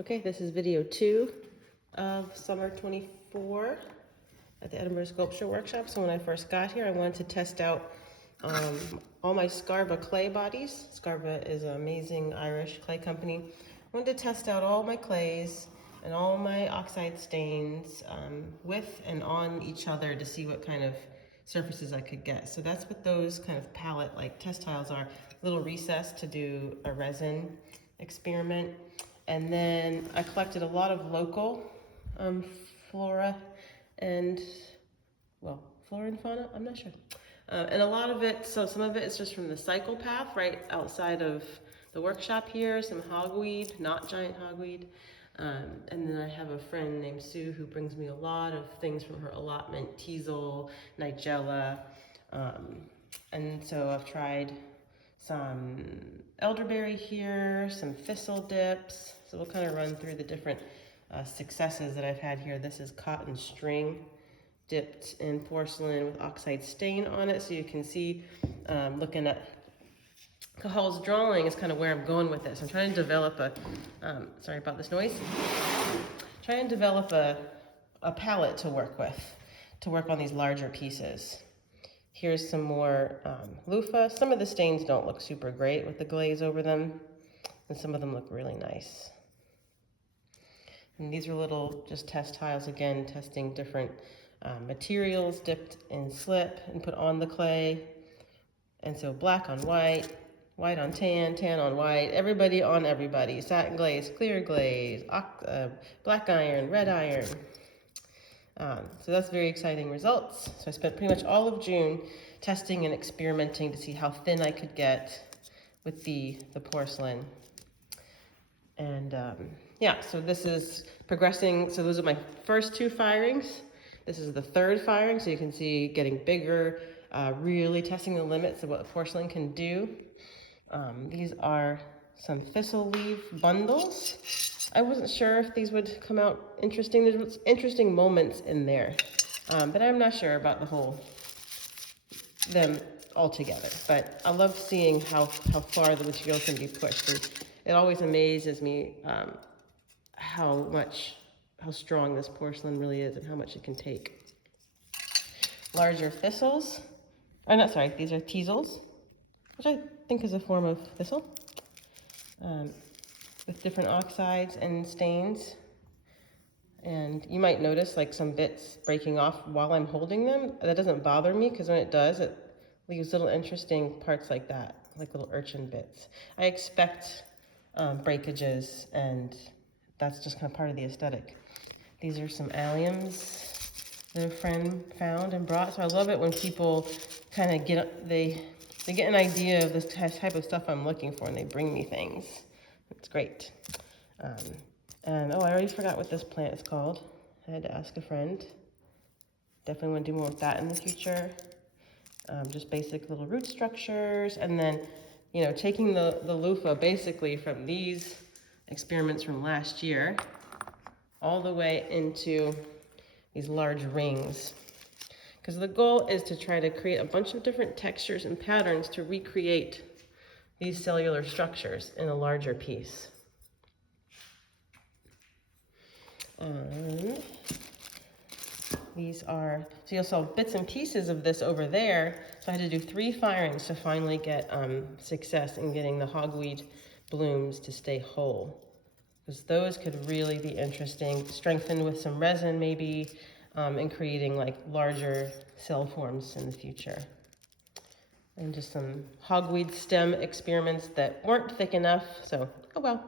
Okay, this is video 2 of summer 24 at the Edinburgh Sculpture Workshop. So when I first got here, I wanted to test out all my Scarva clay bodies. Scarva is an amazing Irish clay company. I wanted to test out all my clays and all my oxide stains with and on each other to see what kind of surfaces I could get. So that's what those kind of palette-like test tiles are. Little recess to do a resin experiment. And then I collected a lot of local flora and, well, flora and fauna, I'm not sure. And a lot of it, so some of it is just from the cycle path right outside of the workshop here, some hogweed, not giant hogweed. And then I have a friend named Sue who brings me a lot of things from her allotment, teasel, nigella. And so I've tried some elderberry here, some thistle dips. So we'll kind of run through the different successes that I've had here. This is cotton string dipped in porcelain with oxide stain on it. So you can see, looking at Cajal's drawing is kind of where I'm going with this. I'm trying to develop a, sorry about this noise, trying to develop a palette to work with, to work on these larger pieces. Here's some more loofah. Some of the stains don't look super great with the glaze over them, and some of them look really nice. And these are little just test tiles, again, testing different materials dipped in slip and put on the clay. And so black on white, white on tan, tan on white, everybody on everybody. Satin glaze, clear glaze, black iron, red iron. So that's very exciting results. So I spent pretty much all of June testing and experimenting to see how thin I could get with the porcelain. And yeah, so this is progressing. So those are my first 2 firings. This is the 3rd firing, so you can see getting bigger, really testing the limits of what porcelain can do. These are some thistle leaf bundles. I wasn't sure if these would come out interesting. There's interesting moments in there, but I'm not sure about them all together. But I love seeing how far the material can be pushed. And it always amazes me how strong this porcelain really is and how much it can take. Larger thistles, these are teasels, which I think is a form of thistle, with different oxides and stains. And you might notice like some bits breaking off while I'm holding them. That doesn't bother me because when it does, it leaves little interesting parts like that, like little urchin bits. I expect breakages, and that's just kind of part of the aesthetic. These are some alliums that a friend found and brought. So I love it when people kind of they get an idea of this type of stuff I'm looking for, and they bring me things. It's great. And oh, I already forgot what this plant is called. I had to ask a friend. Definitely want to do more with that in the future. Just basic little root structures, and then, you know, taking the loofah basically from these experiments from last year all the way into these large rings. Because the goal is to try to create a bunch of different textures and patterns to recreate these cellular structures in a larger piece. These are, so you saw bits and pieces of this over there. So I had to do 3 firings to finally get success in getting the hogweed blooms to stay whole. Because those could really be interesting, strengthened with some resin maybe, and creating like larger cell forms in the future. And just some hogweed stem experiments that weren't thick enough, so oh well.